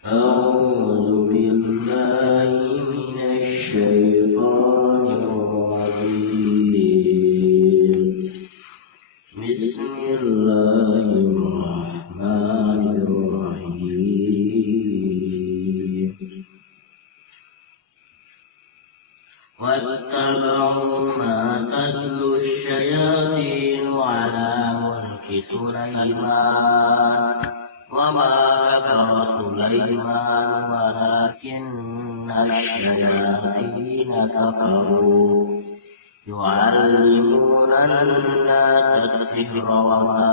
أعوذ بالله من الشيطان الرجيم. بسم الله الرحمن الرحيم. واتبعوا ما تتلو الشياطين على ملك سليمان وما كفر سليمان ولكن الشياطين كفروا يعلمون الناس السحر وما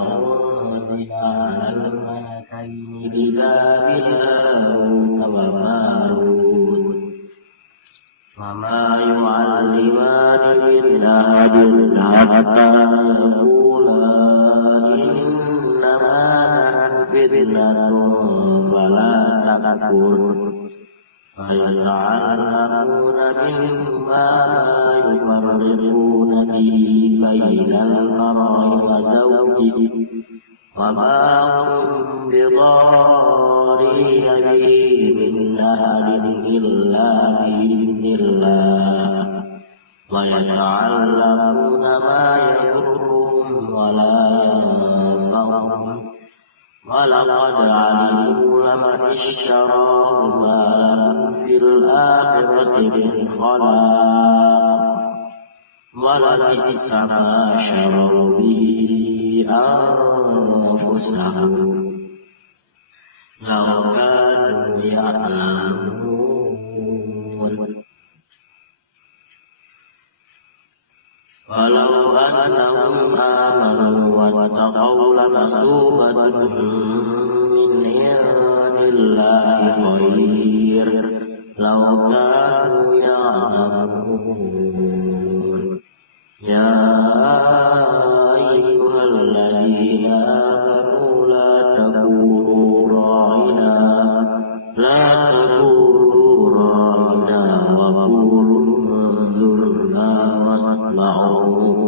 أنزل على الملكين ببابل هاروت وماروت وما يعلمان من أحد حتى يقولا إنما نحن فتنة فلا تكفر فيتعلمون مما يفرقون به بين المرء وزوجه وما هم بضارين به من أحد إلا بإذن الله ويتعلمون ما يضرهم ولا ينفعهم ولقد علموا لمن اشتراه ما له في الآخرة من خلاق ولبئس ما شروا به أنفسهم لو كانوا يعلمون. ولو أنهم آمنوا واتقوا لمثوبة من عند الله خير لو كانوا يعلمون. يا أيها الذين آمنوا لا تقولوا راعنا وقولوا انظرنا واسمعوا